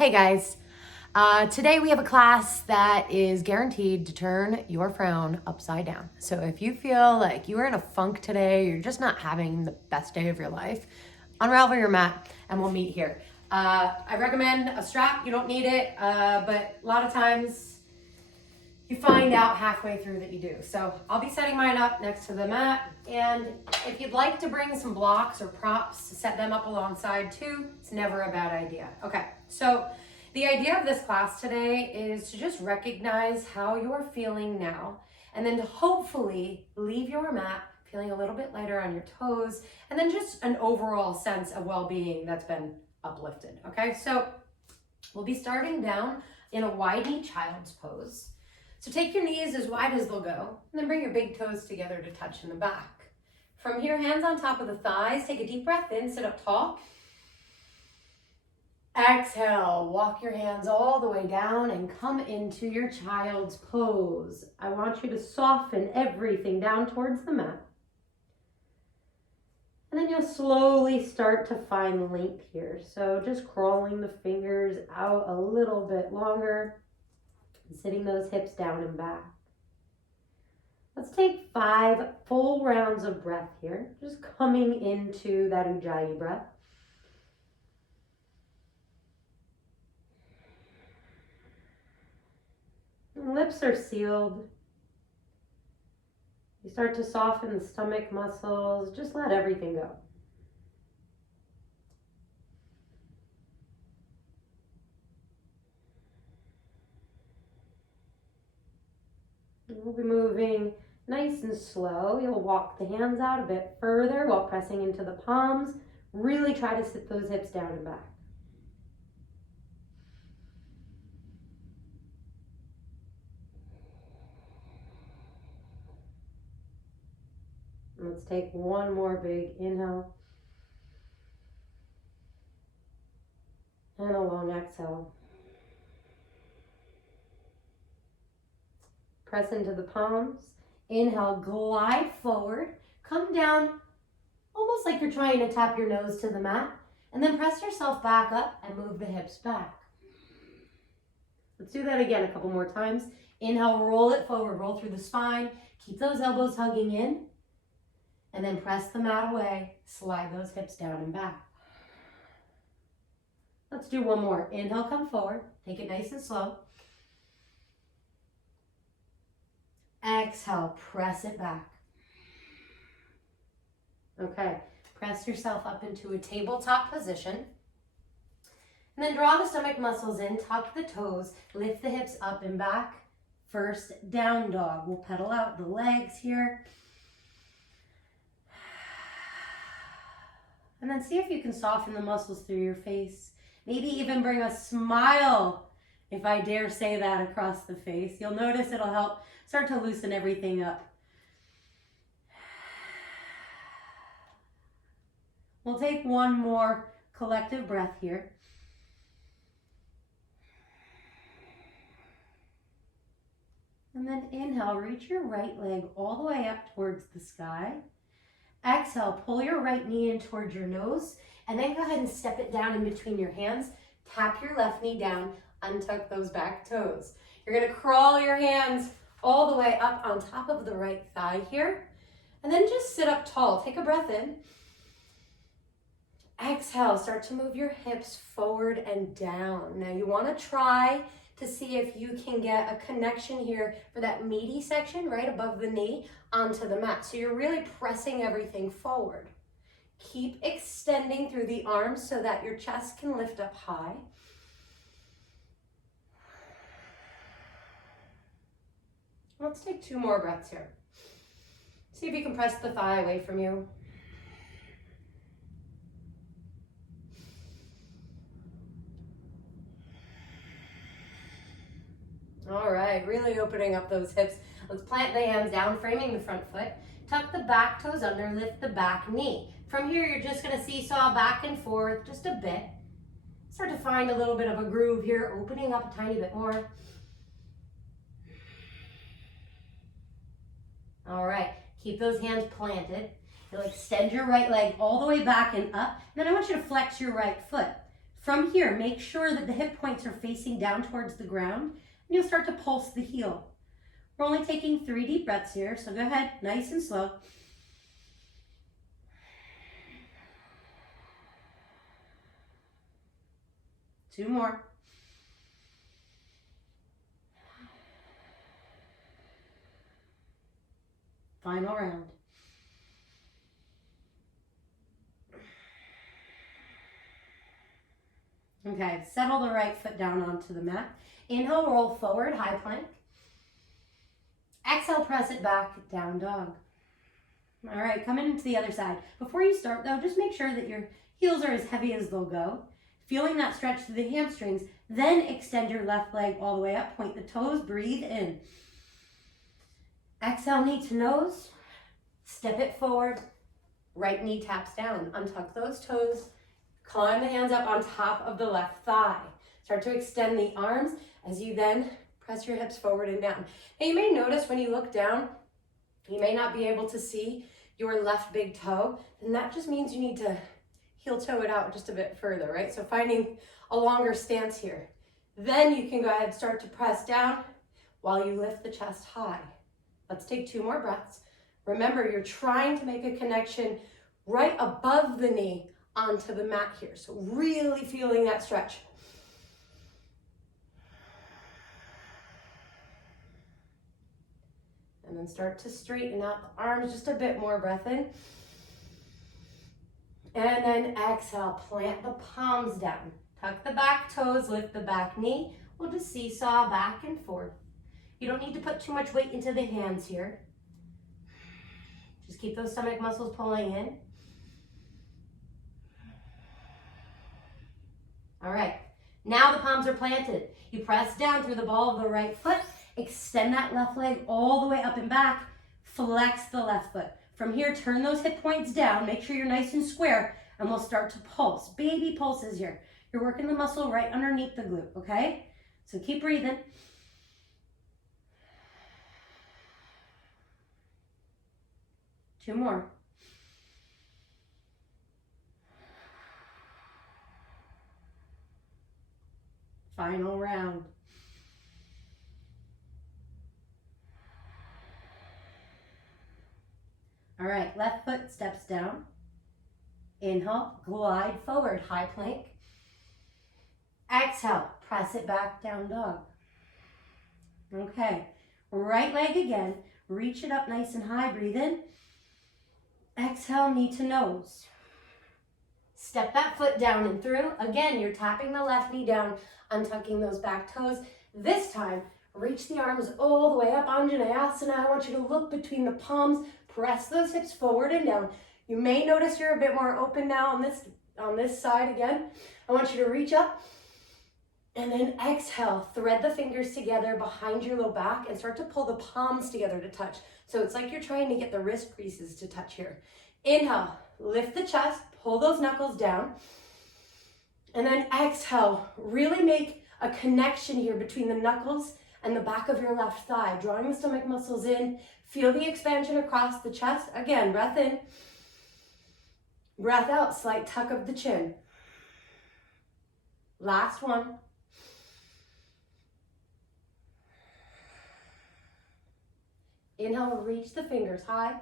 Hey guys, today we have a class that is guaranteed to turn your frown upside down. So if you feel like you are in a funk today, you're just not having the best day of your life, unravel your mat and we'll meet here. I recommend a strap, you don't need it, but a lot of times you find out halfway through that you do. So I'll be setting mine up next to the mat, and if you'd like to bring some blocks or props to set them up alongside too, it's never a bad idea. Okay, so the idea of this class today is to just recognize how you're feeling now, and then to hopefully leave your mat feeling a little bit lighter on your toes, and then just an overall sense of well-being that's been uplifted. Okay, so we'll be starting down in a wide knee child's pose. So take your knees as wide as they'll go, and then bring your big toes together to touch in the back. From here, hands on top of the thighs, take a deep breath in, sit up tall. Exhale, walk your hands all the way down and come into your child's pose. I want you to soften everything down towards the mat. And then you'll slowly start to find length here. So just crawling the fingers out a little bit longer. Sitting those hips down and back. Let's take 5 full rounds of breath here, just coming into that ujjayi breath. And lips are sealed. You start to soften the stomach muscles, just let everything go. We'll be moving nice and slow. You'll walk the hands out a bit further while pressing into the palms. Really try to sit those hips down and back. Let's take one more big inhale. And a long exhale. Press into the palms. Inhale, glide forward. Come down almost like you're trying to tap your nose to the mat. And then press yourself back up and move the hips back. Let's do that again a couple more times. Inhale, roll it forward, roll through the spine. Keep those elbows hugging in. And then press the mat away. Slide those hips down and back. Let's do one more. Inhale, come forward. Take it nice and slow. Exhale, press it back. Okay, press yourself up into a tabletop position. And then draw the stomach muscles in, tuck the toes, lift the hips up and back. First down dog. We'll pedal out the legs here. And then see if you can soften the muscles through your face. Maybe even bring a smile, if I dare say that, across the face. You'll notice it'll help start to loosen everything up. We'll take one more collective breath here. And then inhale, reach your right leg all the way up towards the sky. Exhale, pull your right knee in towards your nose, and then go ahead and step it down in between your hands. Tap your left knee down, untuck those back toes. You're gonna crawl your hands all the way up on top of the right thigh here. And then just sit up tall. Take a breath in. Exhale, start to move your hips forward and down. Now you wanna try to see if you can get a connection here for that meaty section right above the knee onto the mat. So you're really pressing everything forward. Keep extending through the arms so that your chest can lift up high. Let's take 2 more breaths here. See if you can press the thigh away from you. All right, really opening up those hips. Let's plant the hands down, framing the front foot. Tuck the back toes under, lift the back knee. From here, you're just gonna seesaw back and forth just a bit. Start to find a little bit of a groove here, opening up a tiny bit more. All right, keep those hands planted. You'll extend your right leg all the way back and up. Then I want you to flex your right foot. From here, make sure that the hip points are facing down towards the ground, and you'll start to pulse the heel. We're only taking 3 deep breaths here, so go ahead, nice and slow. Two more. Final round. Okay, settle the right foot down onto the mat. Inhale, roll forward, high plank. Exhale, press it back, down dog. All right, coming into the other side. Before you start though, just make sure that your heels are as heavy as they'll go. Feeling that stretch through the hamstrings, then extend your left leg all the way up, point the toes, breathe in. Exhale, knee to nose, step it forward, right knee taps down. Untuck those toes, climb the hands up on top of the left thigh. Start to extend the arms as you then press your hips forward and down. Now you may notice when you look down, you may not be able to see your left big toe, and that just means you need to heel toe it out just a bit further, right? So finding a longer stance here. Then you can go ahead and start to press down while you lift the chest high. Let's take 2 more breaths. Remember, you're trying to make a connection right above the knee onto the mat here. So really feeling that stretch. And then start to straighten out the arms just a bit more, breath in. And then exhale, plant the palms down. Tuck the back toes, lift the back knee. We'll just seesaw back and forth. You don't need to put too much weight into the hands here. Just keep those stomach muscles pulling in. All right, now the palms are planted. You press down through the ball of the right foot, extend that left leg all the way up and back, flex the left foot. From here, turn those hip points down, make sure you're nice and square, and we'll start to pulse. Baby pulses here. You're working the muscle right underneath the glute, okay? So keep breathing. Two more. Final round. All right, left foot steps down. Inhale, glide forward, high plank. Exhale, press it back, down dog. Okay, right leg again. Reach it up nice and high, breathe in. Exhale, knee to nose. Step that foot down and through. Again, you're tapping the left knee down, untucking those back toes. This time, reach the arms all the way up, Anjaneyasana. I want you to look between the palms, press those hips forward and down. You may notice you're a bit more open now on this side again. I want you to reach up and then exhale, thread the fingers together behind your low back and start to pull the palms together to touch. So it's like you're trying to get the wrist creases to touch here. Inhale, lift the chest, pull those knuckles down. And then exhale, really make a connection here between the knuckles and the back of your left thigh, drawing the stomach muscles in. Feel the expansion across the chest. Again, breath in. Breath out, slight tuck of the chin. Last one. Inhale, reach the fingers high.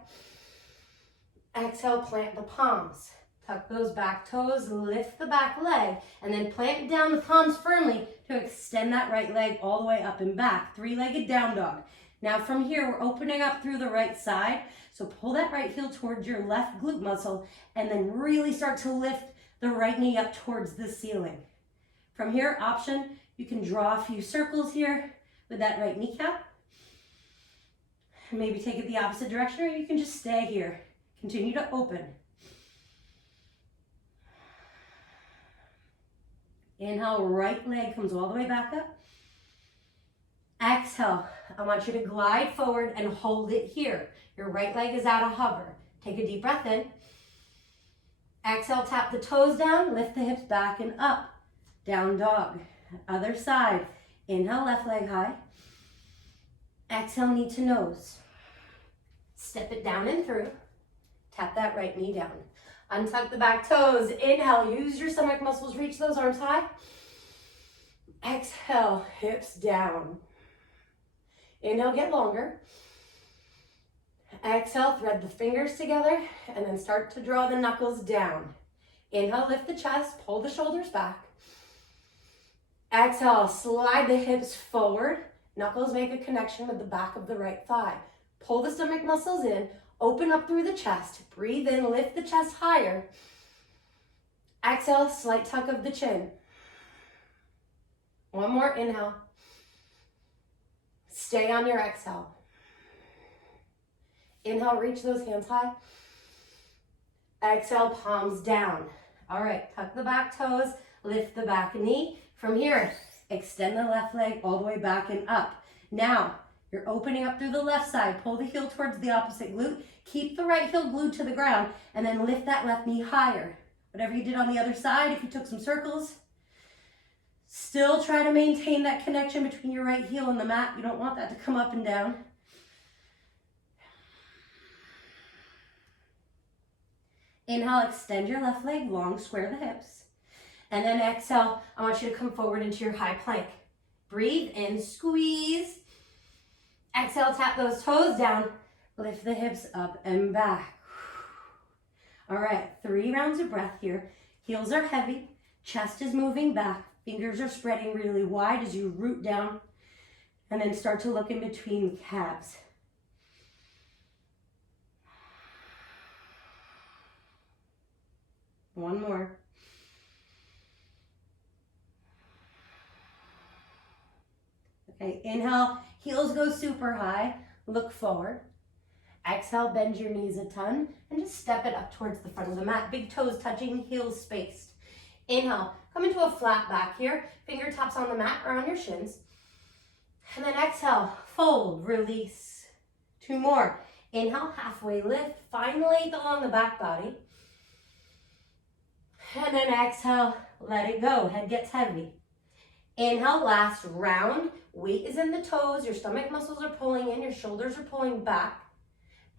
Exhale, plant the palms. Tuck those back toes, lift the back leg, and then plant down the palms firmly to extend that right leg all the way up and back. 3-legged down dog. Now from here, we're opening up through the right side. So pull that right heel towards your left glute muscle and then really start to lift the right knee up towards the ceiling. From here, option, you can draw a few circles here with that right kneecap. Maybe take it the opposite direction, or you can just stay here. Continue to open. Inhale, right leg comes all the way back up. Exhale, I want you to glide forward and hold it here. Your right leg is at a hover. Take a deep breath in. Exhale, tap the toes down, lift the hips back and up. Down dog. Other side. Inhale, left leg high. Exhale, knee to nose. Step it down and through. Tap that right knee down. Untuck the back toes. Inhale, use your stomach muscles, reach those arms high. Exhale, hips down. Inhale, get longer. Exhale, thread the fingers together and then start to draw the knuckles down. Inhale, lift the chest, pull the shoulders back. Exhale, slide the hips forward. Knuckles make a connection with the back of the right thigh. Pull the stomach muscles in, open up through the chest. Breathe in, lift the chest higher. Exhale, slight tuck of the chin. One more, inhale. Stay on your exhale. Inhale, reach those hands high. Exhale, palms down. All right, tuck the back toes, lift the back knee. From here, extend the left leg all the way back and up. Now, you're opening up through the left side. Pull the heel towards the opposite glute. Keep the right heel glued to the ground and then lift that left knee higher. Whatever you did on the other side, if you took some circles, still try to maintain that connection between your right heel and the mat. You don't want that to come up and down. Inhale, extend your left leg long, square the hips. And then exhale, I want you to come forward into your high plank. Breathe in, squeeze. Exhale, tap those toes down. Lift the hips up and back. All right, 3 rounds of breath here. Heels are heavy, chest is moving back. Fingers are spreading really wide as you root down. And then start to look in between the calves. One more. Okay, inhale, heels go super high, look forward. Exhale, bend your knees a ton and just step it up towards the front of the mat. Big toes touching, heels spaced. Inhale, come into a flat back here, fingertips on the mat or on your shins. And then exhale, fold, release. 2 more. Inhale, halfway lift, find length along the back body. And then exhale, let it go, head gets heavy. Inhale, last round. Weight is in the toes, your stomach muscles are pulling in, your shoulders are pulling back.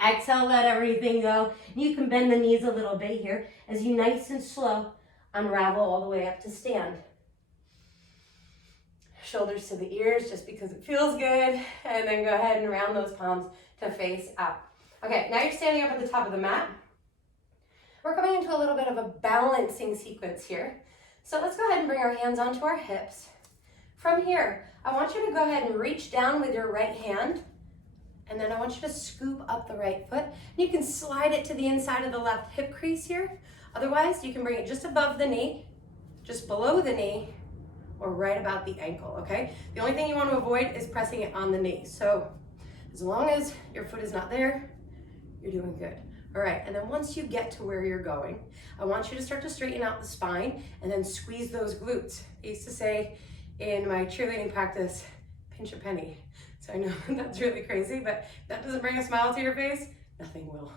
Exhale, let everything go. You can bend the knees a little bit here as you nice and slow unravel all the way up to stand. Shoulders to the ears just because it feels good. And then go ahead and round those palms to face up. Okay, now you're standing up at the top of the mat. We're coming into a little bit of a balancing sequence here. So let's go ahead and bring our hands onto our hips. From here, I want you to go ahead and reach down with your right hand, and then I want you to scoop up the right foot. And you can slide it to the inside of the left hip crease here. Otherwise, you can bring it just above the knee, just below the knee, or right about the ankle, okay? The only thing you want to avoid is pressing it on the knee. So as long as your foot is not there, you're doing good. All right, and then once you get to where you're going, I want you to start to straighten out the spine and then squeeze those glutes. I used to say in my cheerleading practice, pinch a penny. So I know that's really crazy, but if that doesn't bring a smile to your face, nothing will.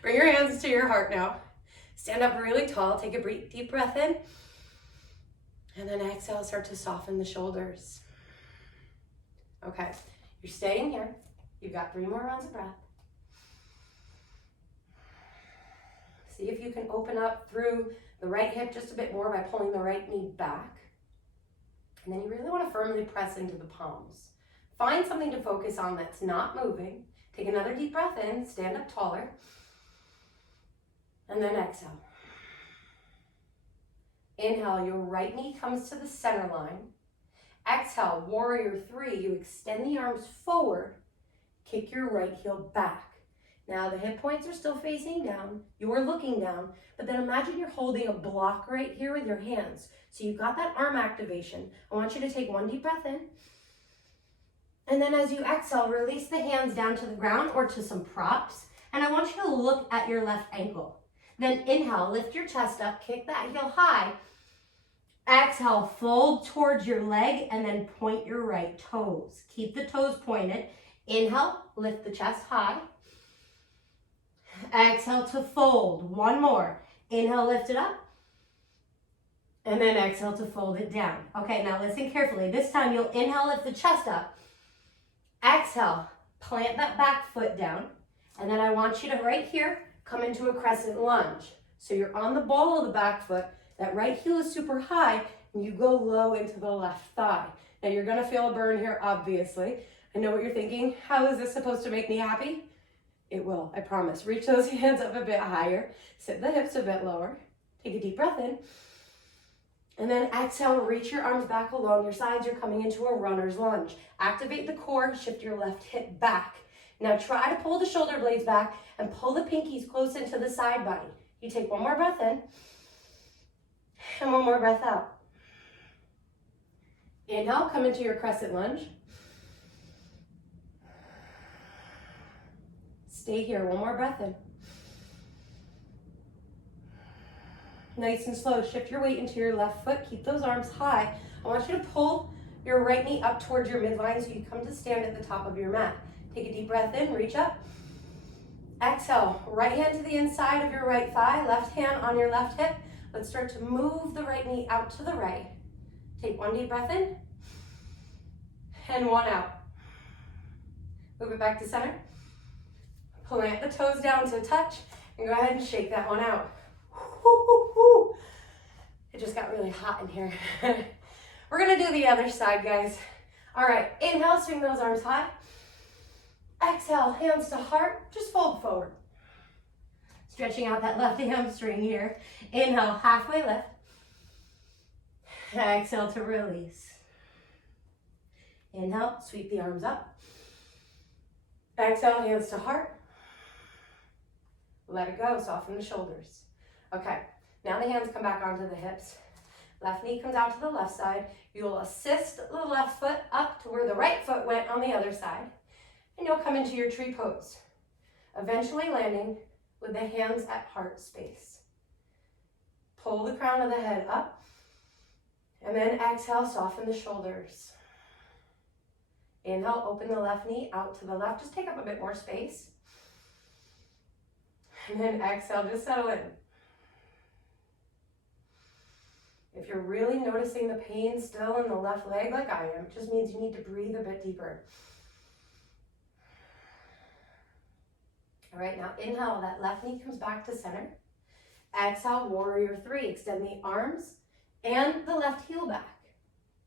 Bring your hands to your heart now. Stand up really tall, take a deep breath in, and then exhale, start to soften the shoulders. Okay, you're staying here. You've got 3 more rounds of breath. See if you can open up through the right hip just a bit more by pulling the right knee back. And then you really want to firmly press into the palms. Find something to focus on that's not moving. Take another deep breath in, stand up taller, and then exhale. Inhale, your right knee comes to the center line. Exhale, warrior 3, you extend the arms forward, kick your right heel back. Now the hip points are still facing down, you're looking down, but then imagine you're holding a block right here with your hands. So you've got that arm activation. I want you to take 1 deep breath in. And then as you exhale, release the hands down to the ground or to some props. And I want you to look at your left ankle. Then inhale, lift your chest up, kick that heel high. Exhale, fold towards your leg and then point your right toes. Keep the toes pointed. Inhale, lift the chest high. Exhale to fold. 1 more. Inhale, lift it up. And then exhale to fold it down. Okay, now listen carefully. This time you'll inhale, lift the chest up. Exhale, plant that back foot down. And then I want you to, right here, come into a crescent lunge. So you're on the ball of the back foot, that right heel is super high, and you go low into the left thigh. Now you're gonna feel a burn here, obviously. I know what you're thinking. How is this supposed to make me happy? It will, I promise. Reach those hands up a bit higher. Sit the hips a bit lower. Take a deep breath in. And then exhale, reach your arms back along your sides. You're coming into a runner's lunge. Activate the core, shift your left hip back. Now try to pull the shoulder blades back and pull the pinkies close into the side body. You take one more breath in and one more breath out. Inhale, come into your crescent lunge. Stay here, one more breath in. Nice and slow, shift your weight into your left foot, keep those arms high. I want you to pull your right knee up towards your midline so you come to stand at the top of your mat. Take a deep breath in, reach up. Exhale, right hand to the inside of your right thigh, left hand on your left hip. Let's start to move the right knee out to the right. Take one deep breath in and one out. Move it back to center. Plant the toes down to touch and go ahead and shake that one out. It just got really hot in here. We're gonna do the other side, guys. All right, inhale, swing those arms high. Exhale, hands to heart, just fold forward. Stretching out that left hamstring here. Inhale, halfway lift. Exhale to release. Inhale, sweep the arms up. Exhale, hands to heart. Let it go, soften the shoulders. Okay, now the hands come back onto the hips. Left knee comes out to the left side. You'll assist the left foot up to where the right foot went on the other side. And you'll come into your tree pose, eventually landing with the hands at heart space. Pull the crown of the head up, and then exhale, soften the shoulders. Inhale, open the left knee out to the left. Just take up a bit more space. And then exhale, just settle in. If you're really noticing the pain still in the left leg like I am, it just means you need to breathe a bit deeper. All right, now inhale, that left knee comes back to center. Exhale, warrior three. Extend the arms and the left heel back.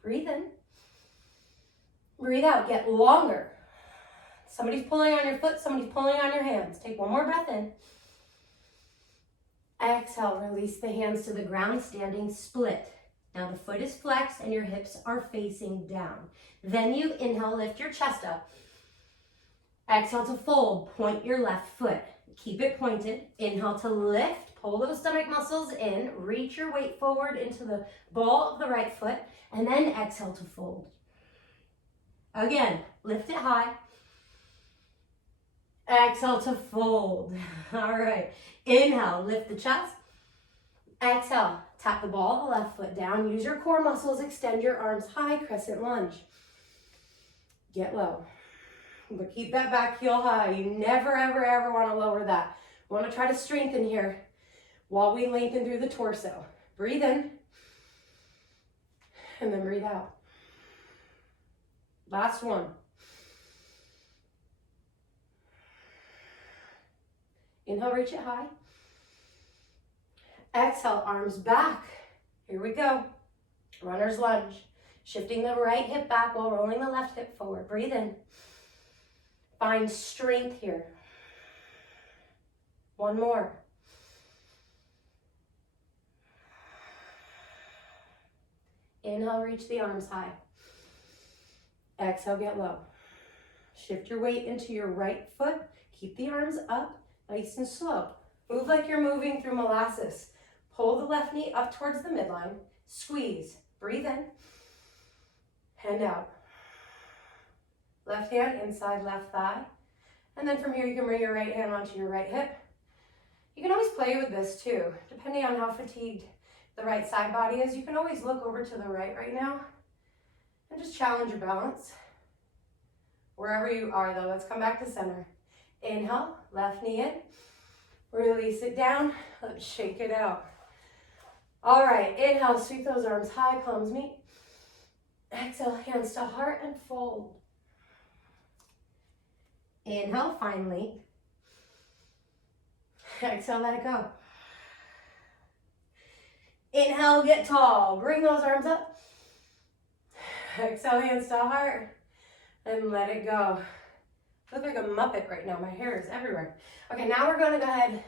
Breathe in. Breathe out, get longer. Somebody's pulling on your foot, somebody's pulling on your hands. Take one more breath in. Exhale, release the hands to the ground, standing split. Now the foot is flexed and your hips are facing down. Then you inhale, lift your chest up. Exhale to fold, point your left foot. Keep it pointed. Inhale to lift, pull those stomach muscles in, reach your weight forward into the ball of the right foot, and then exhale to fold. Again, lift it high. Exhale to fold. All right. Inhale, lift the chest. Exhale, tap the ball of the left foot down. Use your core muscles, extend your arms high, crescent lunge. Get low. But keep that back heel high. You never, ever, ever want to lower that. We want to try to strengthen here while we lengthen through the torso. Breathe in. And then breathe out. Last one. Inhale, reach it high. Exhale, arms back. Here we go. Runner's lunge. Shifting the right hip back while rolling the left hip forward. Breathe in. Find strength here. One more. Inhale, reach the arms high. Exhale, get low. Shift your weight into your right foot. Keep the arms up, nice and slow. Move like you're moving through molasses. Pull the left knee up towards the midline. Squeeze. Breathe in. Hand out. Left hand inside left thigh. And then from here, you can bring your right hand onto your right hip. You can always play with this too, depending on how fatigued the right side body is. You can always look over to the right now and just challenge your balance. Wherever you are though, let's come back to center. Inhale, left knee in. Release it down. Let's shake it out. All right, inhale, sweep those arms high, palms meet. Exhale, hands to heart and fold. Inhale, finally. Exhale, let it go. Inhale, get tall. Bring those arms up. Exhale, hands to heart. And let it go. I look like a Muppet right now. My hair is everywhere. Okay, now we're going to go ahead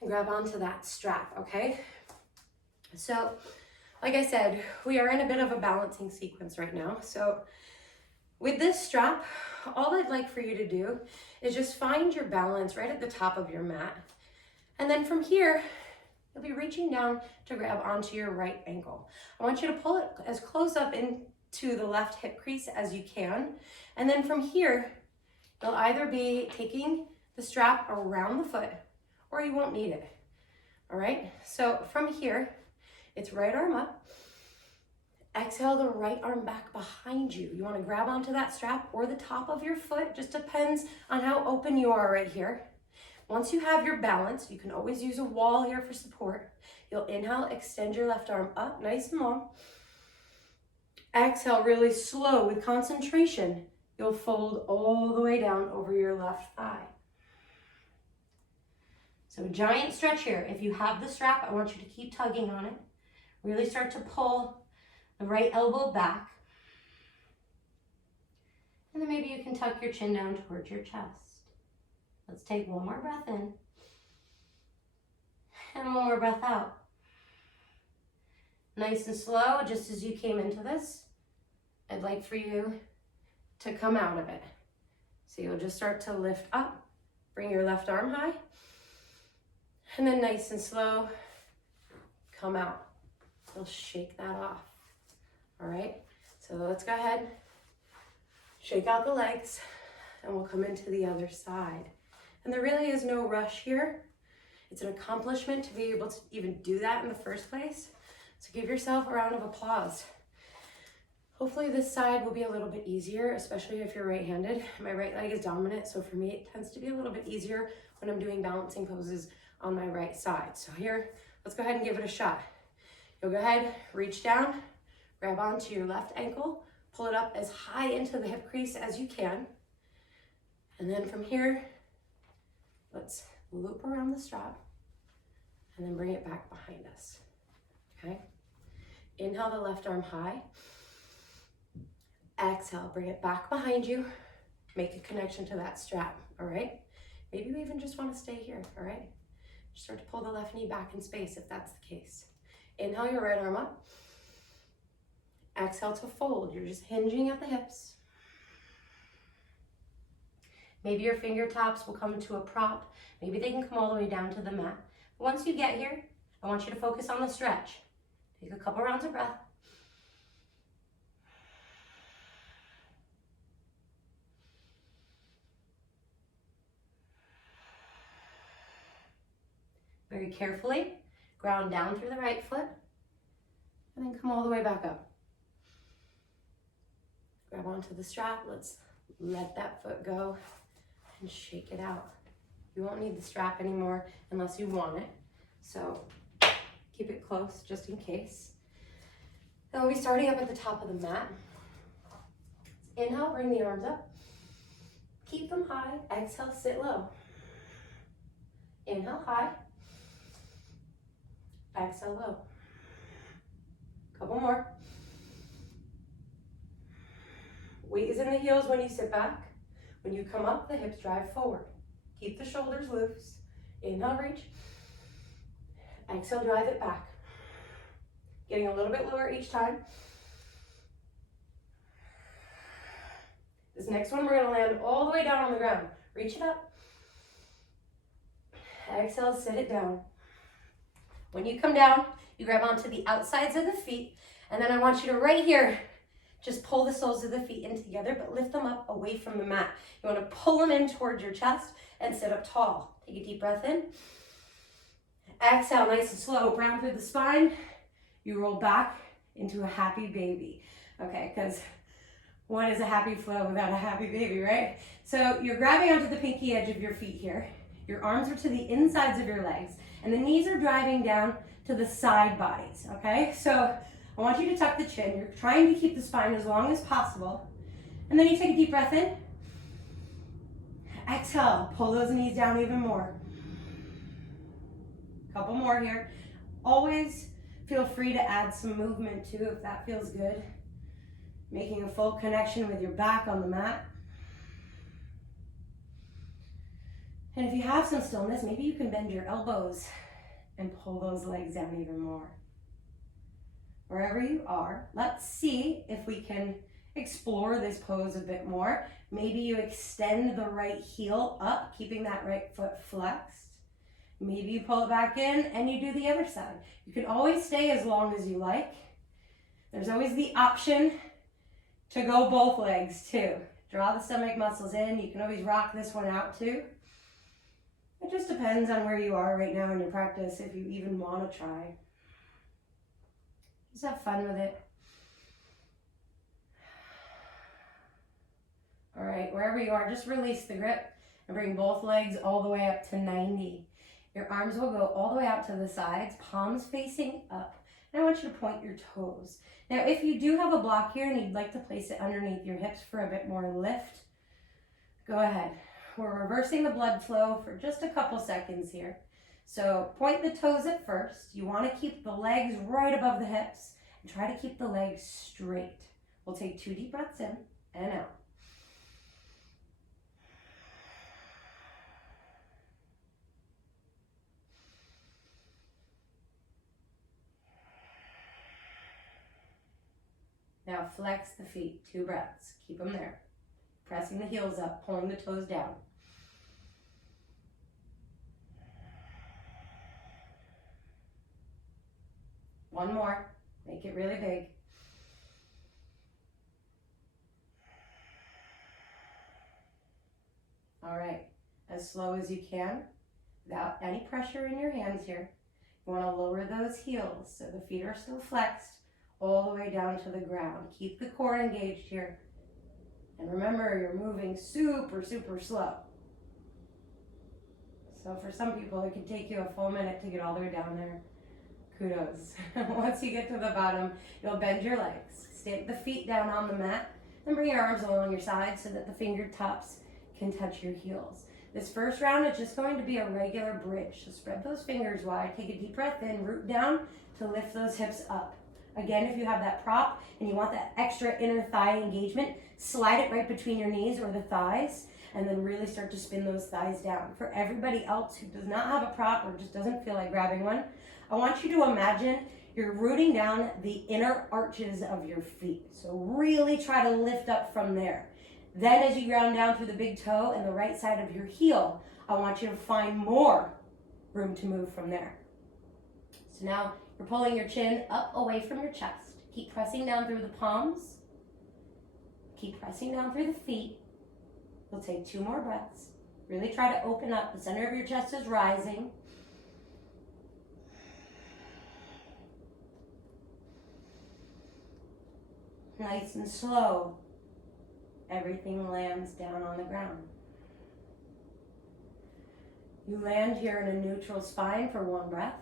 and grab onto that strap, okay? So, like I said, we are in a bit of a balancing sequence right now. So, with this strap, all I'd like for you to do is just find your balance right at the top of your mat. And then from here, you'll be reaching down to grab onto your right ankle. I want you to pull it as close up into the left hip crease as you can. And then from here, you'll either be taking the strap around the foot or you won't need it. All right? So from here, it's right arm up. Exhale the right arm back behind you. You want to grab onto that strap or the top of your foot. Just depends on how open you are right here. Once you have your balance, you can always use a wall here for support. You'll inhale, extend your left arm up, nice and long. Exhale really slow with concentration. You'll fold all the way down over your left thigh. So giant stretch here. If you have the strap, I want you to keep tugging on it. Really start to pull the right elbow back. And then maybe you can tuck your chin down towards your chest. Let's take one more breath in. And one more breath out. Nice and slow, just as you came into this, I'd like for you to come out of it. So you'll just start to lift up, bring your left arm high, and then nice and slow, come out. You'll shake that off. All right, so let's go ahead, shake out the legs, and we'll come into the other side. And there really is no rush here. It's an accomplishment to be able to even do that in the first place. So give yourself a round of applause. Hopefully this side will be a little bit easier, especially if you're right-handed. My right leg is dominant, so for me it tends to be a little bit easier when I'm doing balancing poses on my right side. So here, let's go ahead and give it a shot. You'll go ahead, reach down, grab onto your left ankle, pull it up as high into the hip crease as you can. And then from here, let's loop around the strap and then bring it back behind us, okay? Inhale the left arm high. Exhale, bring it back behind you. Make a connection to that strap, all right? Maybe you even just want to stay here, all right? Just start to pull the left knee back in space if that's the case. Inhale your right arm up. Exhale to fold. You're just hinging at the hips. Maybe your fingertips will come into a prop. Maybe they can come all the way down to the mat. Once you get here, I want you to focus on the stretch. Take a couple rounds of breath. Very carefully, ground down through the right foot, and then come all the way back up. Grab onto the strap. Let's let that foot go and shake it out. You won't need the strap anymore unless you want it. So keep it close just in case. Then we'll be starting up at the top of the mat. Inhale, bring the arms up. Keep them high. Exhale, sit low. Inhale, high. Exhale, low. Couple more. Weight is in the heels when you sit back. When you come up, the hips drive forward. Keep the shoulders loose. Inhale, reach. Exhale, drive it back. Getting a little bit lower each time. This next one, we're going to land all the way down on the ground. Reach it up. Exhale, sit it down. When you come down, you grab onto the outsides of the feet, and then I want you to right here, just pull the soles of the feet in together, but lift them up away from the mat. You want to pull them in towards your chest and sit up tall. Take a deep breath in. Exhale, nice and slow, round through the spine. You roll back into a happy baby. Okay, because what is a happy flow without a happy baby, right? So you're grabbing onto the pinky edge of your feet here. Your arms are to the insides of your legs, and the knees are driving down to the side bodies, okay? So I want you to tuck the chin. You're trying to keep the spine as long as possible. And then you take a deep breath in. Exhale, pull those knees down even more. Couple more here. Always Feel free to add some movement too if that feels good. Making a full connection with your back on the mat. And if you have some stillness, maybe you can bend your elbows and pull those legs down even more. Wherever you are, let's see if we can explore this pose a bit more. Maybe you extend the right heel up, keeping that right foot flexed. Maybe you pull it back in and you do the other side. You can always stay as long as you like. There's always the option to go both legs too. Draw the stomach muscles in. You can always rock this one out too. It just depends on where you are right now in your practice, if you even want to try. Just have fun with it. All right, wherever you are, just release the grip and bring both legs all the way up to 90. Your arms will go all the way out to the sides, palms facing up. And I want you to point your toes. Now, if you do have a block here and you'd like to place it underneath your hips for a bit more lift, go ahead. We're reversing the blood flow for just a couple seconds here. So point the toes at first. You want to keep the legs right above the hips and try to keep the legs straight. We'll take 2 deep breaths in and out. Now flex the feet, 2 breaths. Keep them there. Pressing the heels up, pulling the toes down. One more. Make it really big. All right. As slow as you can, without any pressure in your hands here. You want to lower those heels so the feet are still flexed all the way down to the ground. Keep the core engaged here. And remember, you're moving super, super slow. So for some people, it could take you a full minute to get all the way down there. Kudos. Once you get to the bottom, you'll bend your legs. Stick the feet down on the mat. Then bring your arms along your sides so that the fingertips can touch your heels. This first round is just going to be a regular bridge. So spread those fingers wide. Take a deep breath in, root down to lift those hips up. Again, if you have that prop and you want that extra inner thigh engagement, slide it right between your knees or the thighs, and then really start to spin those thighs down. For everybody else who does not have a prop or just doesn't feel like grabbing one, I want you to imagine you're rooting down the inner arches of your feet. So really try to lift up from there. Then as you ground down through the big toe and the right side of your heel, I want you to find more room to move from there. So now you're pulling your chin up away from your chest. Keep pressing down through the palms. Keep pressing down through the feet. We'll take 2 more breaths. Really try to open up. The center of your chest is rising. Nice and slow. Everything lands down on the ground. You land here in a neutral spine for 1 breath.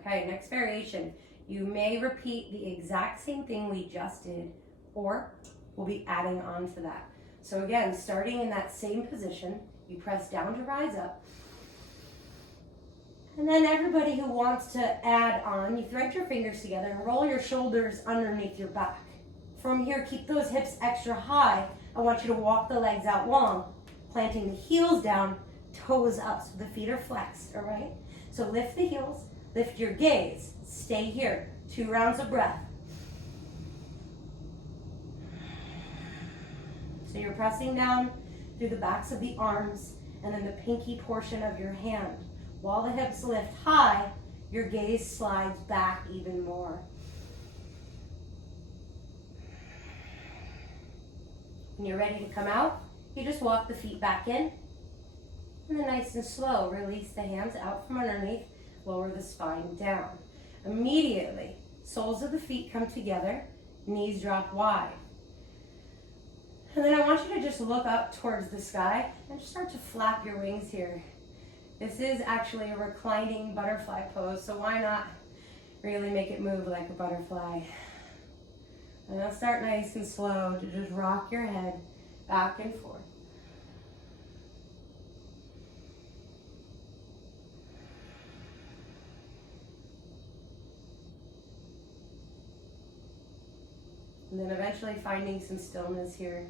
Okay, next variation. You may repeat the exact same thing we just did, or we'll be adding on to that. So again, starting in that same position, you press down to rise up. And then everybody who wants to add on, you thread your fingers together and roll your shoulders underneath your back. From here, keep those hips extra high. I want you to walk the legs out long, planting the heels down, toes up, so the feet are flexed, all right? So lift the heels, lift your gaze, stay here, 2 rounds of breath. So you're pressing down through the backs of the arms and then the pinky portion of your hand. While the hips lift high, your gaze slides back even more. When you're ready to come out, you just walk the feet back in. And then nice and slow, release the hands out from underneath, lower the spine down. Immediately, soles of the feet come together, knees drop wide. And then I want you to just look up towards the sky and just start to flap your wings here. This is actually a reclining butterfly pose, so why not really make it move like a butterfly? And now start nice and slow to just rock your head back and forth. And then eventually finding some stillness here.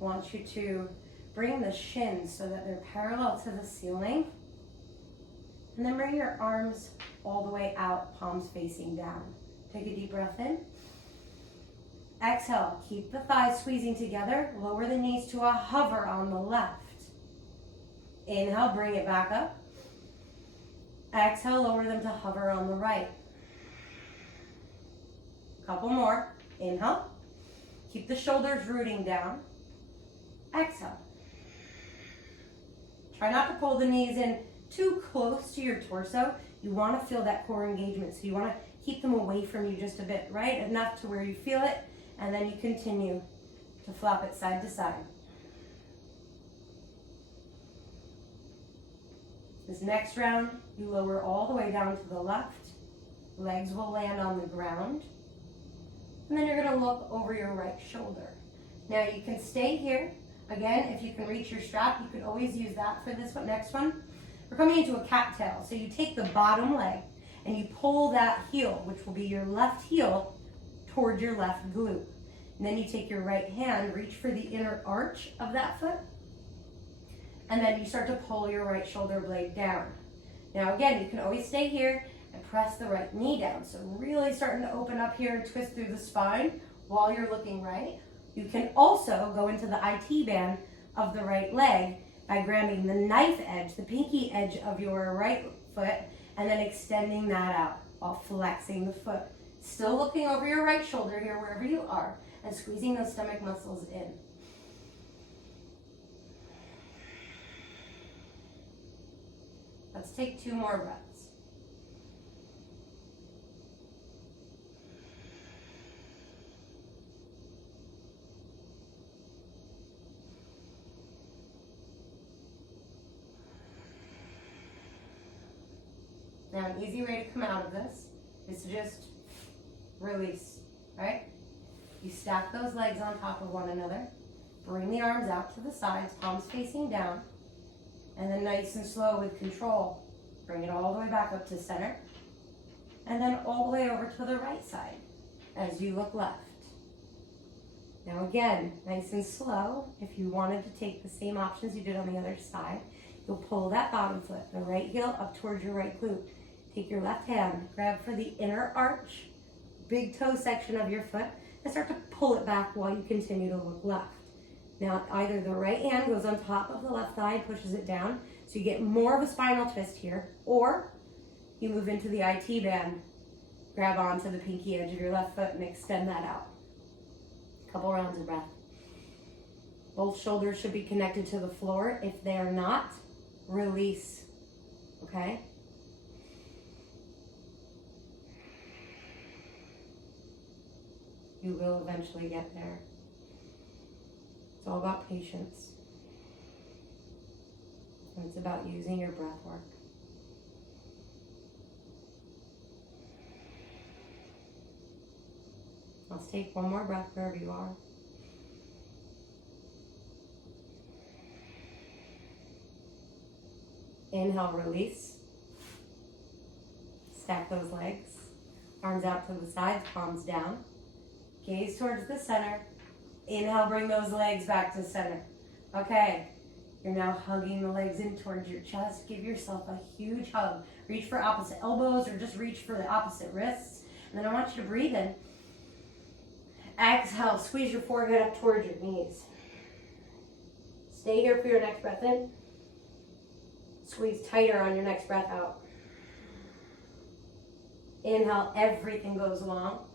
I want you to bring the shins so that they're parallel to the ceiling. And then bring your arms all the way out, palms facing down. Take a deep breath in. Exhale, keep the thighs squeezing together. Lower the knees to a hover on the left. Inhale, bring it back up. Exhale, lower them to hover on the right. Couple more. Inhale. Keep the shoulders rooting down. Exhale. Try not to pull the knees in too close to your torso. You want to feel that core engagement, so you want to keep them away from you just a bit, right? Enough to where you feel it, and then you continue to flop it side to side. This next round, you lower all the way down to the left. Legs will land on the ground. And then you're going to look over your right shoulder. Now you can stay here. Again, if you can reach your strap, you could always use that for this one. Next one. We're coming into a cattail. So you take the bottom leg and you pull that heel, which will be your left heel, towards your left glute. And then you take your right hand, reach for the inner arch of that foot. And then you start to pull your right shoulder blade down. Now again, you can always stay here and press the right knee down. So really starting to open up here and twist through the spine while you're looking right. You can also go into the IT band of the right leg by grabbing the knife edge, the pinky edge of your right foot, and then extending that out while flexing the foot. Still looking over your right shoulder here, wherever you are, and squeezing those stomach muscles in. Let's take 2 more breaths. Now, an easy way to come out of this is to just release, right? You stack those legs on top of one another. Bring the arms out to the sides, palms facing down. And then nice and slow with control, bring it all the way back up to center. And then all the way over to the right side as you look left. Now again, nice and slow. If you wanted to take the same options you did on the other side, you'll pull that bottom foot, the right heel up towards your right glute. Take your left hand, grab for the inner arch, big toe section of your foot, and start to pull it back while you continue to look left. Now, either the right hand goes on top of the left thigh and pushes it down, so you get more of a spinal twist here, or you move into the IT band, grab onto the pinky edge of your left foot and extend that out. Couple rounds of breath. Both shoulders should be connected to the floor. If they are not, release, okay? You will eventually get there. It's all about patience. And it's about using your breath work. Let's take one more breath wherever you are. Inhale, release. Stack those legs. Arms out to the sides, palms down. Gaze towards the center. Inhale, bring those legs back to center. Okay, you're now hugging the legs in towards your chest. Give yourself a huge hug. Reach for opposite elbows or just reach for the opposite wrists. And then I want you to breathe in. Exhale, squeeze your forehead up towards your knees. Stay here for your next breath in. Squeeze tighter on your next breath out. Inhale, everything goes long.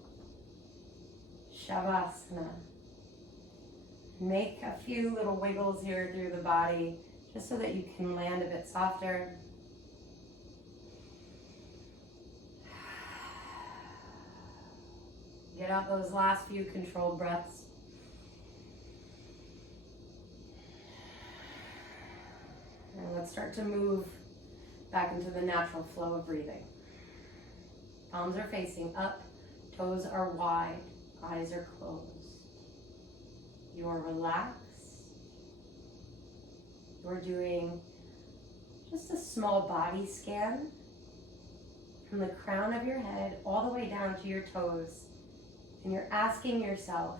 Shavasana. Make a few little wiggles here through the body, just so that you can land a bit softer. Get out those last few controlled breaths. And let's start to move back into the natural flow of breathing. Palms are facing up, toes are wide, eyes are closed. You're relaxed. You're doing just a small body scan from the crown of your head all the way down to your toes. And you're asking yourself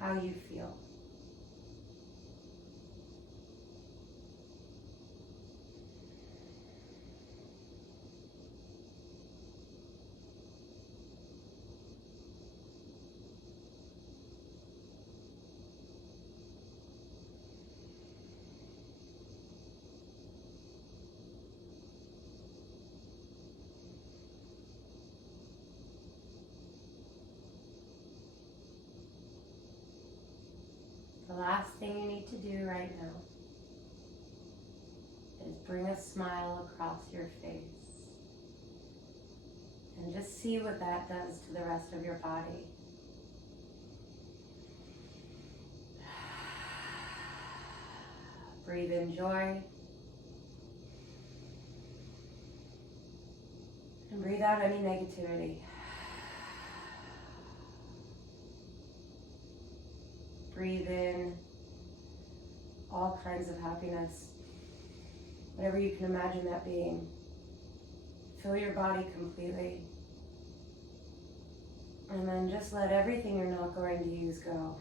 how you feel. The last thing you need to do right now is bring a smile across your face. And just see what that does to the rest of your body. Breathe in joy. And breathe out any negativity. Breathe in all kinds of happiness, whatever you can imagine that being. Fill your body completely. And then just let everything you're not going to use go.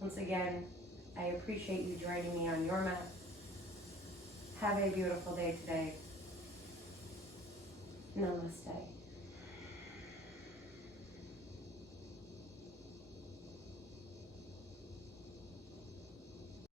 Once again, I appreciate you joining me on your mat. Have a beautiful day today. Namaste.